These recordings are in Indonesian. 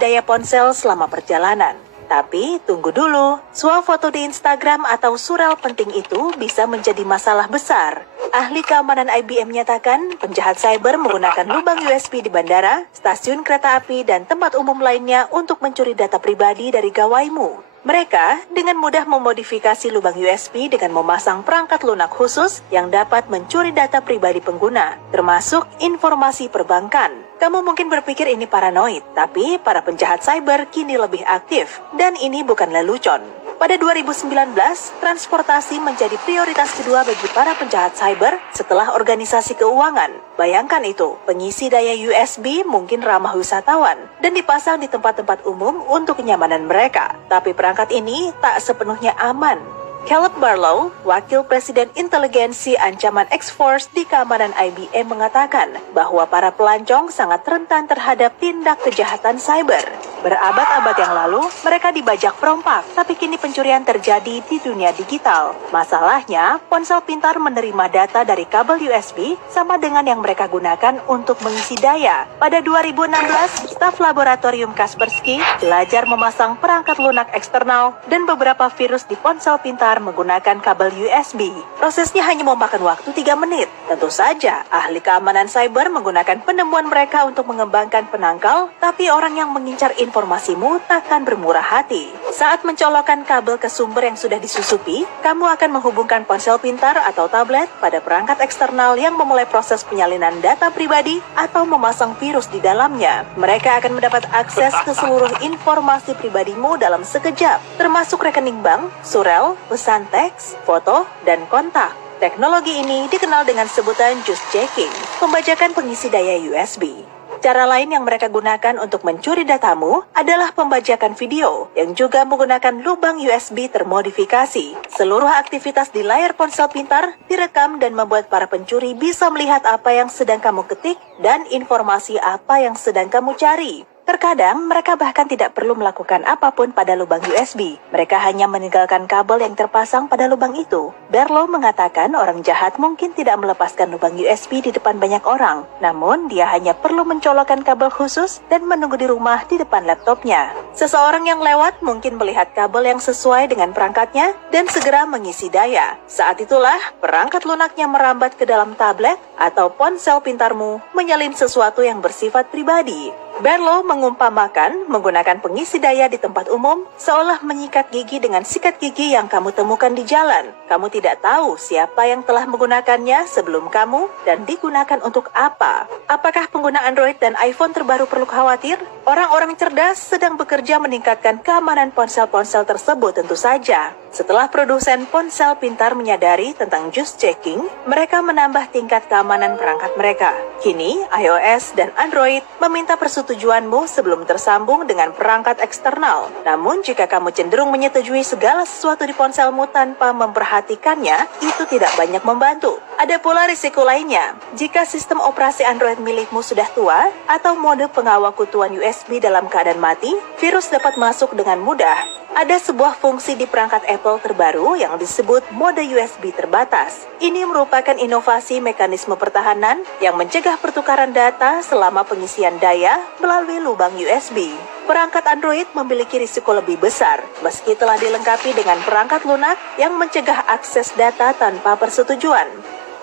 daya ponsel selama perjalanan. Tapi tunggu dulu, swafoto di Instagram atau surel penting itu bisa menjadi masalah besar. Ahli keamanan IBM menyatakan penjahat cyber menggunakan lubang USB di bandara, stasiun kereta api, dan tempat umum lainnya untuk mencuri data pribadi dari gawaimu. Mereka dengan mudah memodifikasi lubang USB dengan memasang perangkat lunak khusus yang dapat mencuri data pribadi pengguna, termasuk informasi perbankan. Kamu mungkin berpikir ini paranoid, tapi para penjahat cyber kini lebih aktif, dan ini bukan lelucon. Pada 2019, transportasi menjadi prioritas kedua bagi para penjahat cyber setelah organisasi keuangan. Bayangkan itu, pengisi daya USB mungkin ramah wisatawan dan dipasang di tempat-tempat umum untuk kenyamanan mereka. Tapi perangkat ini tak sepenuhnya aman. Caleb Barlow, Wakil Presiden Inteligensi Ancaman X-Force di keamanan IBM mengatakan bahwa para pelancong sangat rentan terhadap tindak kejahatan cyber. Berabad-abad yang lalu, mereka dibajak perompak, tapi kini pencurian terjadi di dunia digital. Masalahnya, ponsel pintar menerima data dari kabel USB sama dengan yang mereka gunakan untuk mengisi daya. Pada 2016, staf laboratorium Kaspersky belajar memasang perangkat lunak eksternal dan beberapa virus di ponsel pintar menggunakan kabel USB. Prosesnya hanya memakan waktu 3 menit. Tentu saja, ahli keamanan cyber menggunakan penemuan mereka untuk mengembangkan penangkal, tapi orang yang mengincar informasimu takkan bermurah hati. Saat mencolokkan kabel ke sumber yang sudah disusupi, kamu akan menghubungkan ponsel pintar atau tablet pada perangkat eksternal yang memulai proses penyalinan data pribadi atau memasang virus di dalamnya. Mereka akan mendapat akses ke seluruh informasi pribadimu dalam sekejap, termasuk rekening bank, surel, pesan teks, foto, dan kontak. Teknologi ini dikenal dengan sebutan juice checking, pembajakan pengisi daya USB. Cara lain yang mereka gunakan untuk mencuri datamu adalah pembajakan video yang juga menggunakan lubang USB termodifikasi. Seluruh aktivitas di layar ponsel pintar direkam dan membuat para pencuri bisa melihat apa yang sedang kamu ketik dan informasi apa yang sedang kamu cari. Terkadang, mereka bahkan tidak perlu melakukan apapun pada lubang USB. Mereka hanya meninggalkan kabel yang terpasang pada lubang itu. Barlow mengatakan orang jahat mungkin tidak melepaskan lubang USB di depan banyak orang. Namun, dia hanya perlu mencolokkan kabel khusus dan menunggu di rumah di depan laptopnya. Seseorang yang lewat mungkin melihat kabel yang sesuai dengan perangkatnya dan segera mengisi daya. Saat itulah, perangkat lunaknya merambat ke dalam tablet atau ponsel pintarmu, menyalin sesuatu yang bersifat pribadi. Barlow mengumpamakan menggunakan pengisi daya di tempat umum seolah menyikat gigi dengan sikat gigi yang kamu temukan di jalan. Kamu tidak tahu siapa yang telah menggunakannya sebelum kamu dan digunakan untuk apa. Apakah pengguna Android dan iPhone terbaru perlu khawatir? Orang-orang cerdas sedang bekerja meningkatkan keamanan ponsel-ponsel tersebut tentu saja. Setelah produsen ponsel pintar menyadari tentang juice checking, mereka menambah tingkat keamanan perangkat mereka. Kini, iOS dan Android meminta persetujuanmu sebelum tersambung dengan perangkat eksternal. Namun, jika kamu cenderung menyetujui segala sesuatu di ponselmu tanpa memperhatikannya, itu tidak banyak membantu. Ada pula risiko lainnya. Jika sistem operasi Android milikmu sudah tua, atau mode pengawal kutuan USB dalam keadaan mati, virus dapat masuk dengan mudah. Ada sebuah fungsi di perangkat Apple terbaru yang disebut mode USB terbatas. Ini merupakan inovasi mekanisme pertahanan yang mencegah pertukaran data selama pengisian daya melalui lubang USB. Perangkat Android memiliki risiko lebih besar, meski telah dilengkapi dengan perangkat lunak yang mencegah akses data tanpa persetujuan.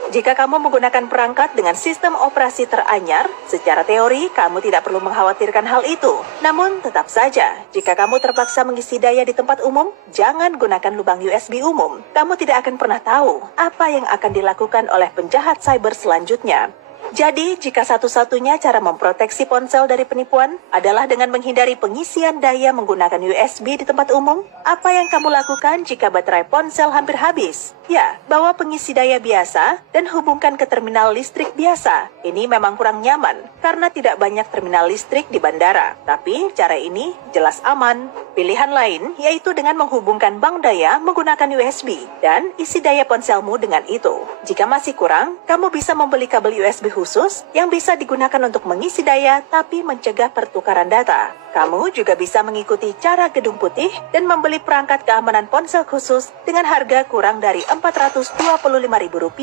Jika kamu menggunakan perangkat dengan sistem operasi teranyar, secara teori kamu tidak perlu mengkhawatirkan hal itu. Namun tetap saja, jika kamu terpaksa mengisi daya di tempat umum, jangan gunakan lubang USB umum. Kamu tidak akan pernah tahu apa yang akan dilakukan oleh penjahat cyber selanjutnya. Jadi, jika satu-satunya cara memproteksi ponsel dari penipuan adalah dengan menghindari pengisian daya menggunakan USB di tempat umum, apa yang kamu lakukan jika baterai ponsel hampir habis? Ya, bawa pengisi daya biasa dan hubungkan ke terminal listrik biasa. Ini memang kurang nyaman karena tidak banyak terminal listrik di bandara. Tapi cara ini jelas aman. Pilihan lain yaitu dengan menghubungkan bank daya menggunakan USB dan isi daya ponselmu dengan itu. Jika masih kurang, kamu bisa membeli kabel USB khusus yang bisa digunakan untuk mengisi daya tapi mencegah pertukaran data. Kamu juga bisa mengikuti cara Gedung Putih dan membeli perangkat keamanan ponsel khusus dengan harga kurang dari Rp425.000.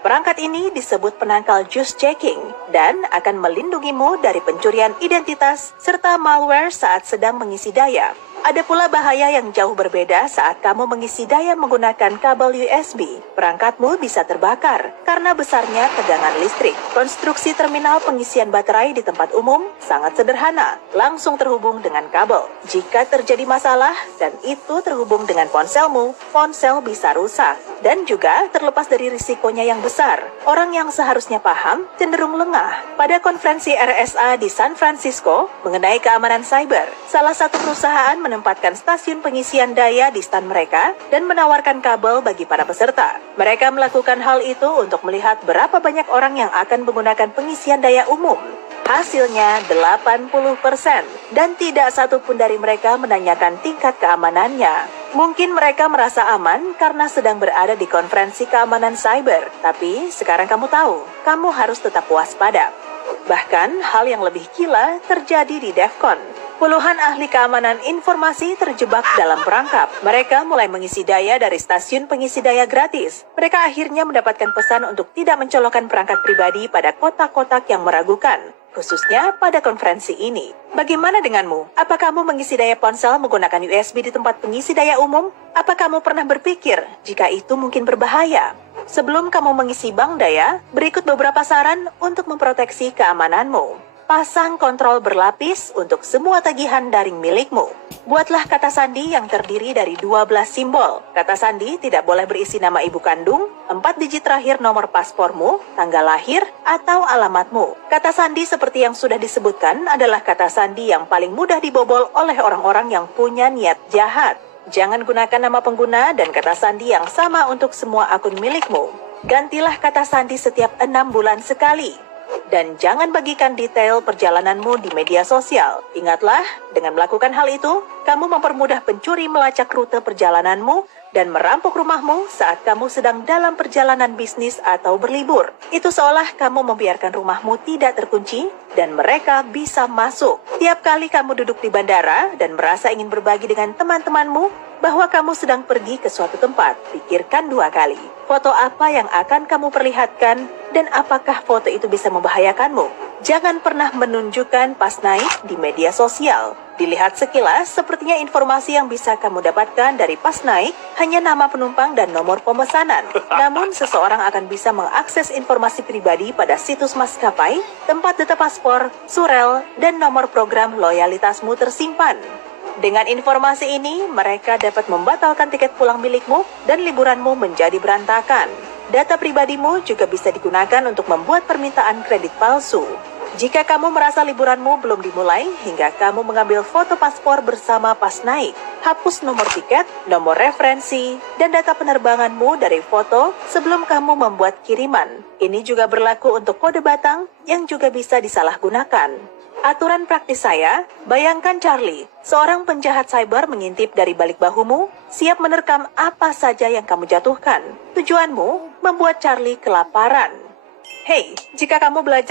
Perangkat ini disebut penangkal juice checking dan akan melindungimu dari pencurian identitas serta malware saat sedang mengisi daya. Ada pula bahaya yang jauh berbeda saat kamu mengisi daya menggunakan kabel USB. Perangkatmu bisa terbakar karena besarnya tegangan listrik. Konstruksi terminal pengisian baterai di tempat umum sangat sederhana, langsung terhubung dengan kabel. Jika terjadi masalah dan itu terhubung dengan ponselmu, ponsel bisa rusak. Dan juga terlepas dari risikonya yang besar, orang yang seharusnya paham cenderung lengah. Pada konferensi RSA di San Francisco mengenai keamanan cyber, salah satu perusahaan menempatkan stasiun pengisian daya di stand mereka dan menawarkan kabel bagi para peserta. Mereka melakukan hal itu untuk melihat berapa banyak orang yang akan menggunakan pengisian daya umum. Hasilnya 80% dan tidak satupun dari mereka menanyakan tingkat keamanannya. Mungkin mereka merasa aman karena sedang berada di konferensi keamanan cyber, tapi sekarang kamu tahu, kamu harus tetap waspada. Bahkan hal yang lebih gila terjadi di DEFCON. Puluhan ahli keamanan informasi terjebak dalam perangkap. Mereka mulai mengisi daya dari stasiun pengisi daya gratis. Mereka akhirnya mendapatkan pesan untuk tidak mencolokkan perangkat pribadi pada kotak-kotak yang meragukan, khususnya pada konferensi ini. Bagaimana denganmu? Apa kamu mengisi daya ponsel menggunakan USB di tempat pengisi daya umum? Apa kamu pernah berpikir jika itu mungkin berbahaya? Sebelum kamu mengisi bank daya, berikut beberapa saran untuk memproteksi keamananmu. Pasang kontrol berlapis untuk semua tagihan daring milikmu. Buatlah kata sandi yang terdiri dari 12 simbol. Kata sandi tidak boleh berisi nama ibu kandung, 4 digit terakhir nomor paspormu, tanggal lahir, atau alamatmu. Kata sandi seperti yang sudah disebutkan adalah kata sandi yang paling mudah dibobol oleh orang-orang yang punya niat jahat. Jangan gunakan nama pengguna dan kata sandi yang sama untuk semua akun milikmu. Gantilah kata sandi setiap 6 bulan sekali. Dan jangan bagikan detail perjalananmu di media sosial. Ingatlah, dengan melakukan hal itu, kamu mempermudah pencuri melacak rute perjalananmu dan merampok rumahmu saat kamu sedang dalam perjalanan bisnis atau berlibur. Itu seolah kamu membiarkan rumahmu tidak terkunci dan mereka bisa masuk. Tiap kali kamu duduk di bandara dan merasa ingin berbagi dengan teman-temanmu bahwa kamu sedang pergi ke suatu tempat, pikirkan 2 kali. Foto apa yang akan kamu perlihatkan dan apakah foto itu bisa membahayakanmu? Jangan pernah menunjukkan pas naik di media sosial. Dilihat sekilas, sepertinya informasi yang bisa kamu dapatkan dari pas naik hanya nama penumpang dan nomor pemesanan. Namun, seseorang akan bisa mengakses informasi pribadi pada situs maskapai, tempat data paspor, surel, dan nomor program loyalitasmu tersimpan. Dengan informasi ini, mereka dapat membatalkan tiket pulang milikmu dan liburanmu menjadi berantakan. Data pribadimu juga bisa digunakan untuk membuat permintaan kredit palsu. Jika kamu merasa liburanmu belum dimulai hingga kamu mengambil foto paspor bersama pas naik, hapus nomor tiket, nomor referensi, dan data penerbanganmu dari foto sebelum kamu membuat kiriman. Ini juga berlaku untuk kode batang yang juga bisa disalahgunakan. Aturan praktis saya, bayangkan Charlie, seorang penjahat cyber mengintip dari balik bahumu, siap menerkam apa saja yang kamu jatuhkan. Tujuanmu, membuat Charlie kelaparan. Hey, jika kamu belajar